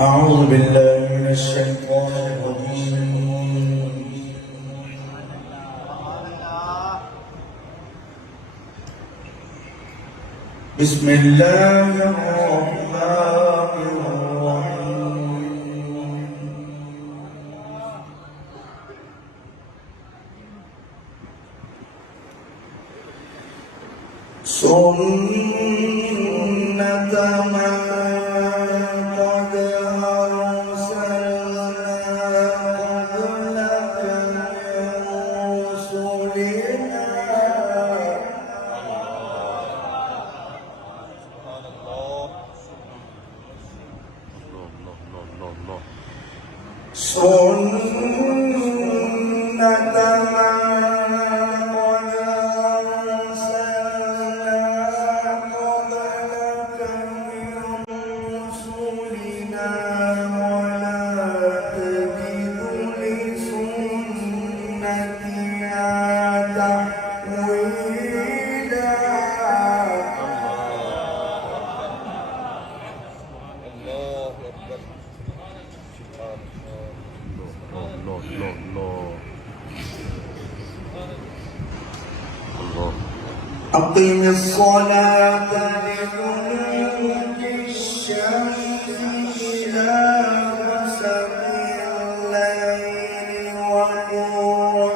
أعوذ بالله من الشيطان الرجيم. بسم الله الرحمن الرحيم. سنة من قد أرسلنا قبلك من رسلنا. أقم الصلاة لدلوك الشمس إلى غسق الليل وقرآن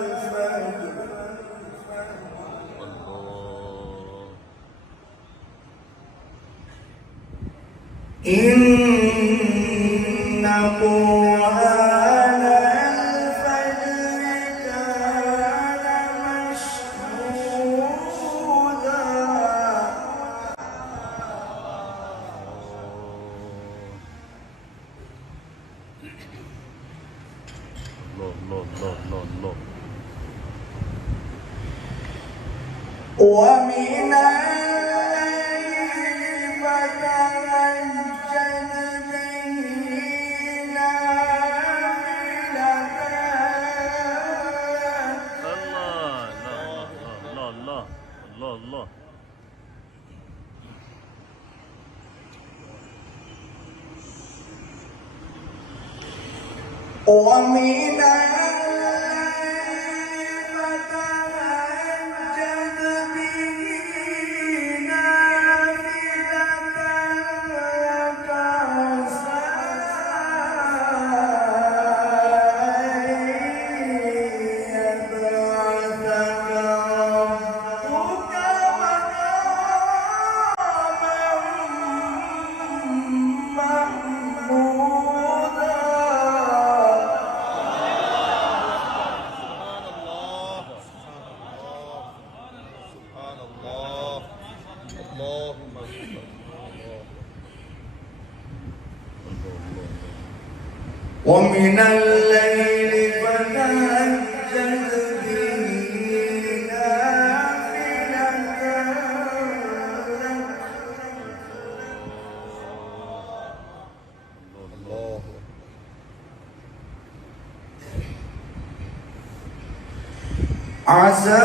الفجر إن قرآن الفجر كان مشهودا. ومن الليل فتهجد به نافلة الله. ومن الليل فتهجد به نافلة لك عسى أن يبعثك ربك مقاما محمودا. ومن الليل فتهجد به نافلة لك عسى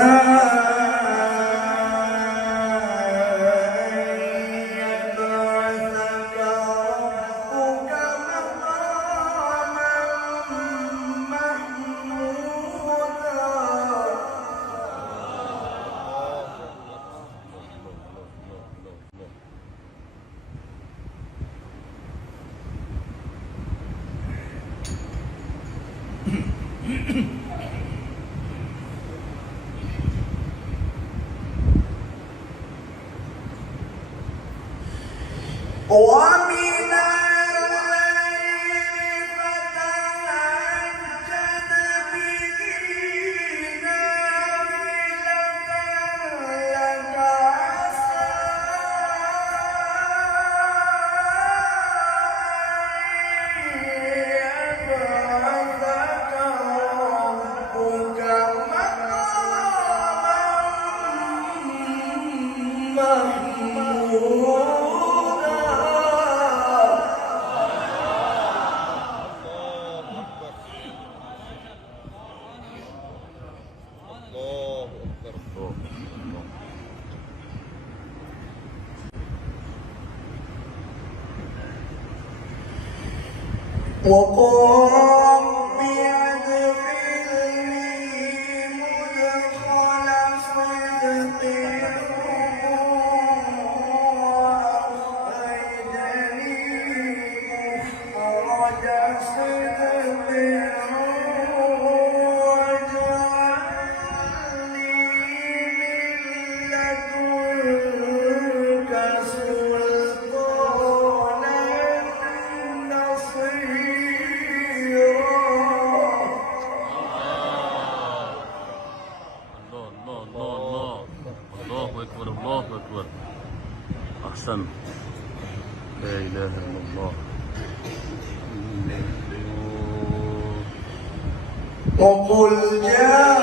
ومن الليل فتهجد به نافلة لك عسى أن يبعثك ربك مقاما محمودا. وقل رب ادخلني مدخل صدق وأخرجني مخرج صدق واجعلني من لدنك سلطانا نصيرا. الله أكبر الله أكبر. أحسن. لا إله إلا الله. وقل جاء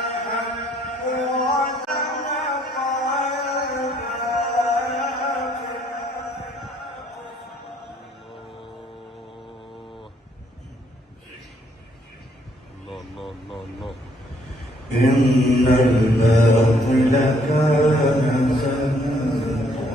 الحق وزهق الله. إن الباطل كان زهوقا.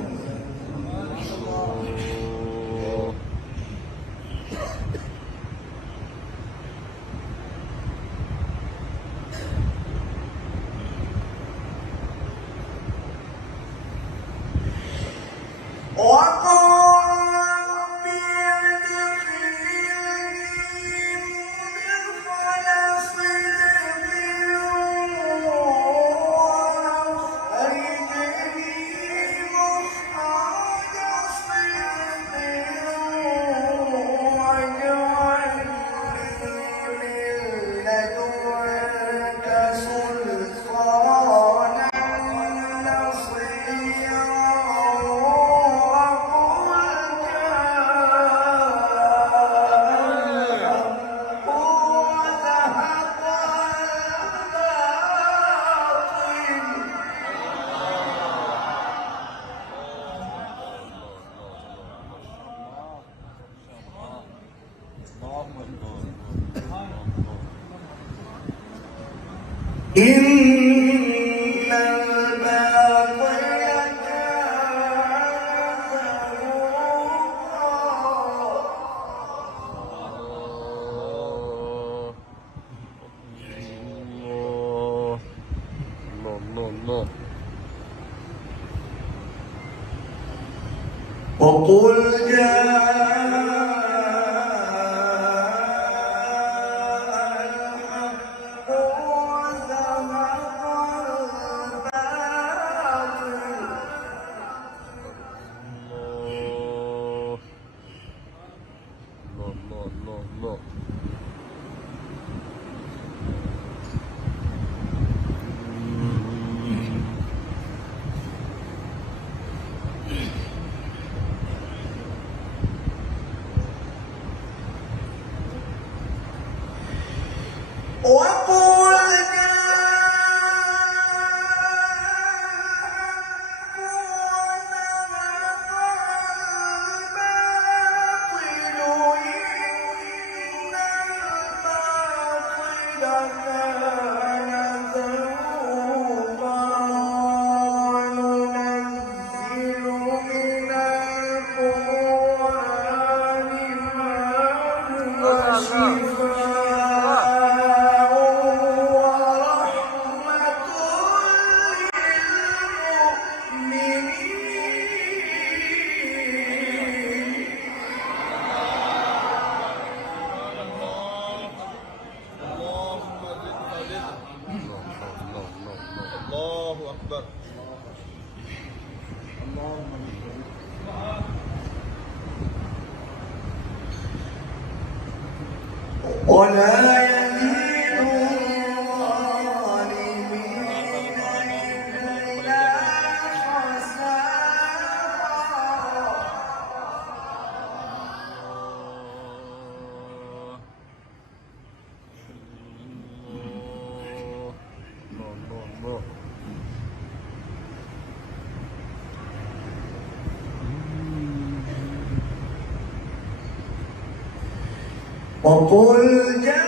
إن الباطل كان الله. وقل جاء الحق وزهق الباطل. الله. وقل الله أكبر. ولا يزيد الظالمين إلا الله. وقل جاء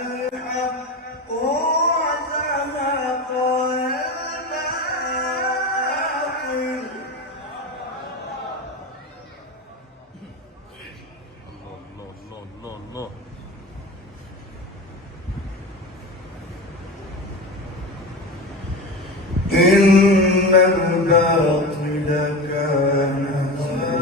الحق وزهق الباطل إن الباطل كان زهوقا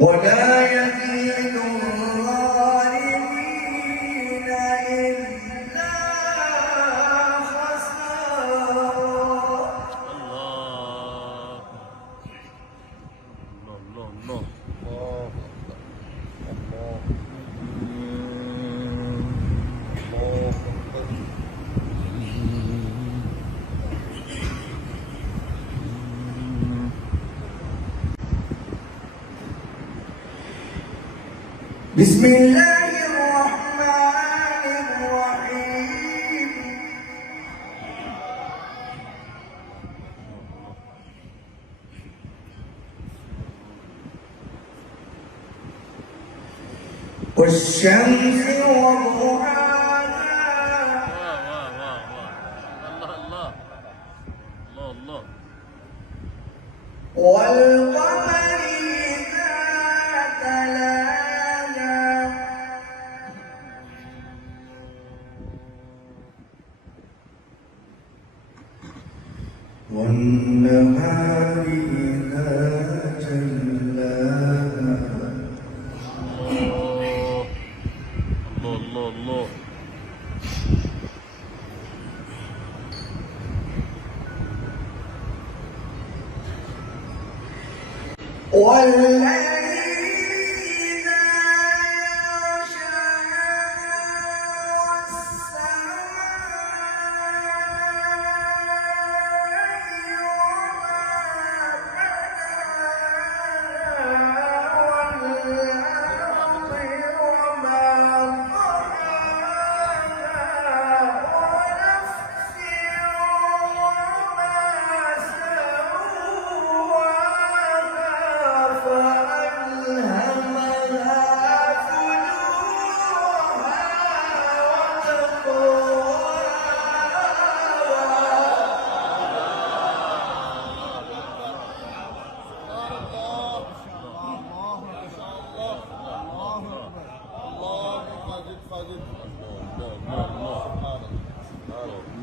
ولا يزيد الظالمين إلا خسارا. بسم الله الرحمن الرحيم. والشمس وضحاها والقمر إذا تلاها والنهار إذا جلاها والليل إذا يغشاها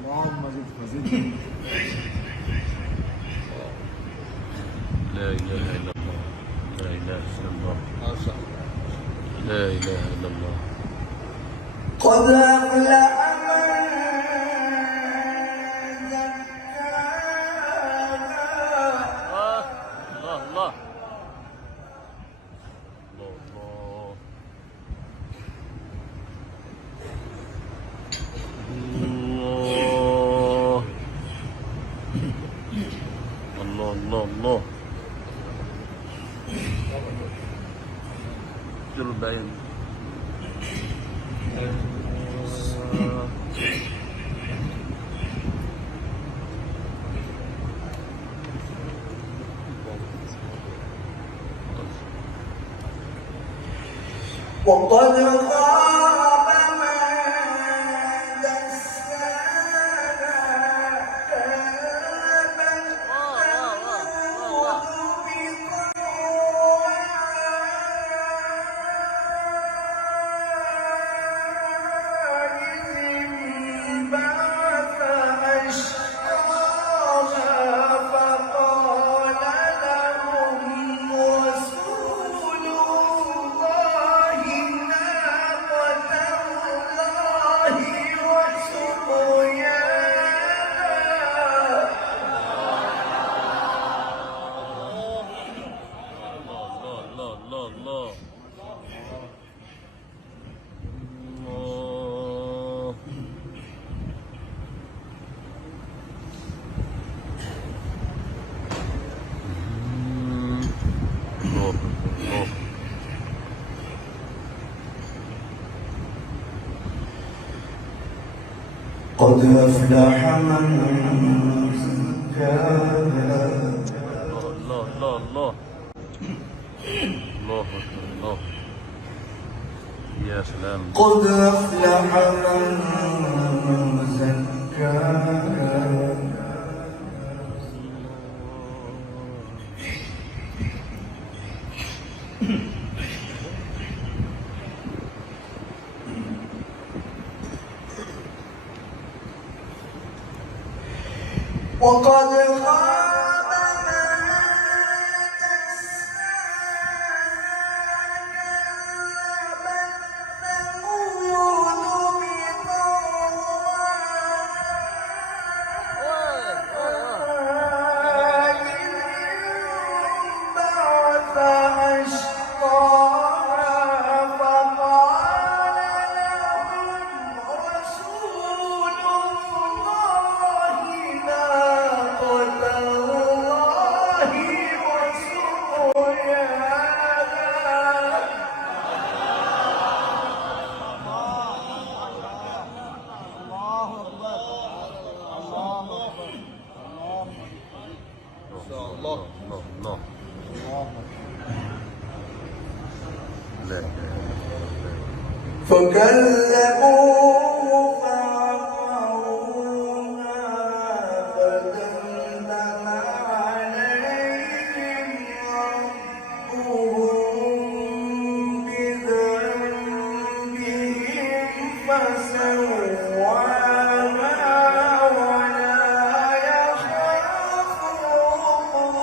اللهم زد فزد. لا إله إلا الله، لا إله إلا الله، ما شاء الله. لا إله إلا الله. قد أفلح من زكاها. الله الله جل بعين. وقد خاب من دساها. كذبت ثمود بطغواها بعث أشقاها فقال لهم رسول الله ناقة قد أفلح من زكاها الله الله الله الله أكبر الله. يا سلام. قد أفلح من زكاها وقد خاب من دساها كذبت ثمود بطغواها إذ انبعث أشقاها فقال لهم رسول الله ناقة الله وسقياها الله الله الله. لا إله إلا الله. فكذبوه فعقروها فدمدم عليهم ربهم بذنبهم فسواها ولا يخاف عقباها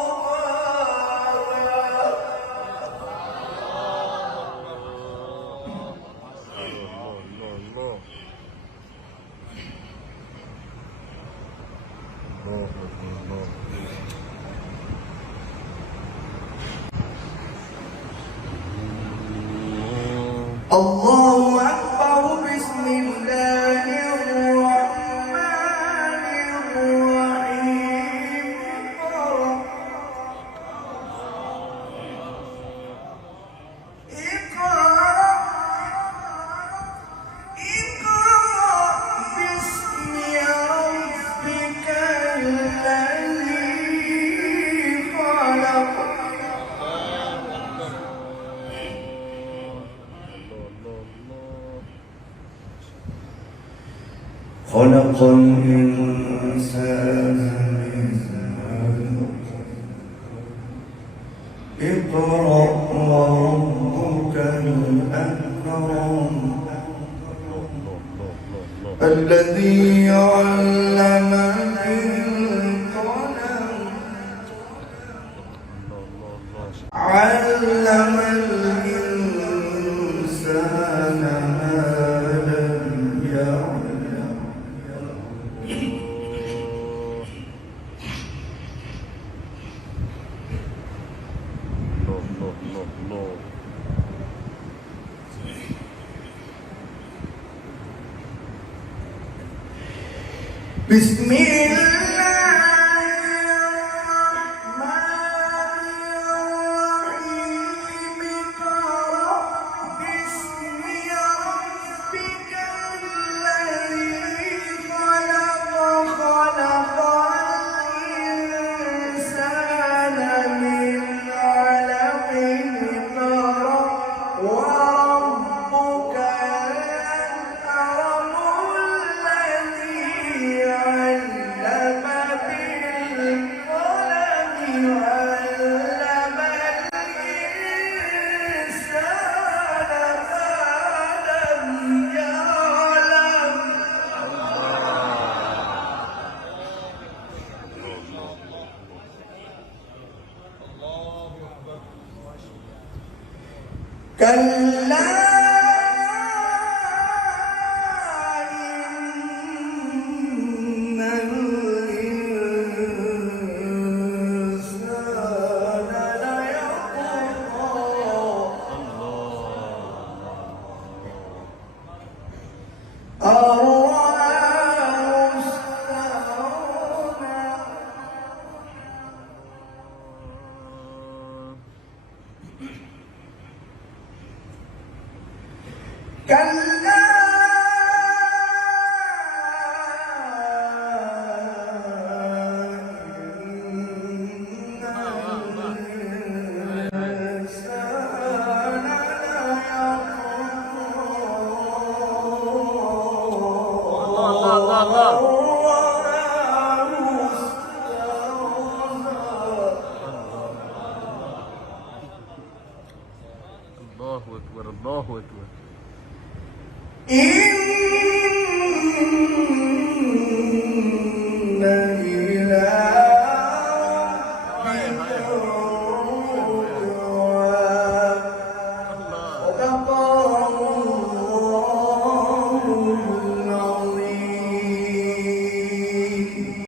الله أكبر بسم الله الرحمن الرحيم اقرأ باسم ربك الذي خلق خلق الإنسان من علق اقرأ وربك الأكرم الذي علم بالقلم علم الإنسان ما لم يعلم بسم الله الرحمن الرحيم اقرأ باسم ربك الذي خلق خلق الإنسان من علق اقرأ وربك الأكرم الذي علم بالقلم علم الإنسان ما لم يعلم كلا إن الإنسان ليطغى أن رآه استغنى كلا الله أكبر الله أكبر. إن إلى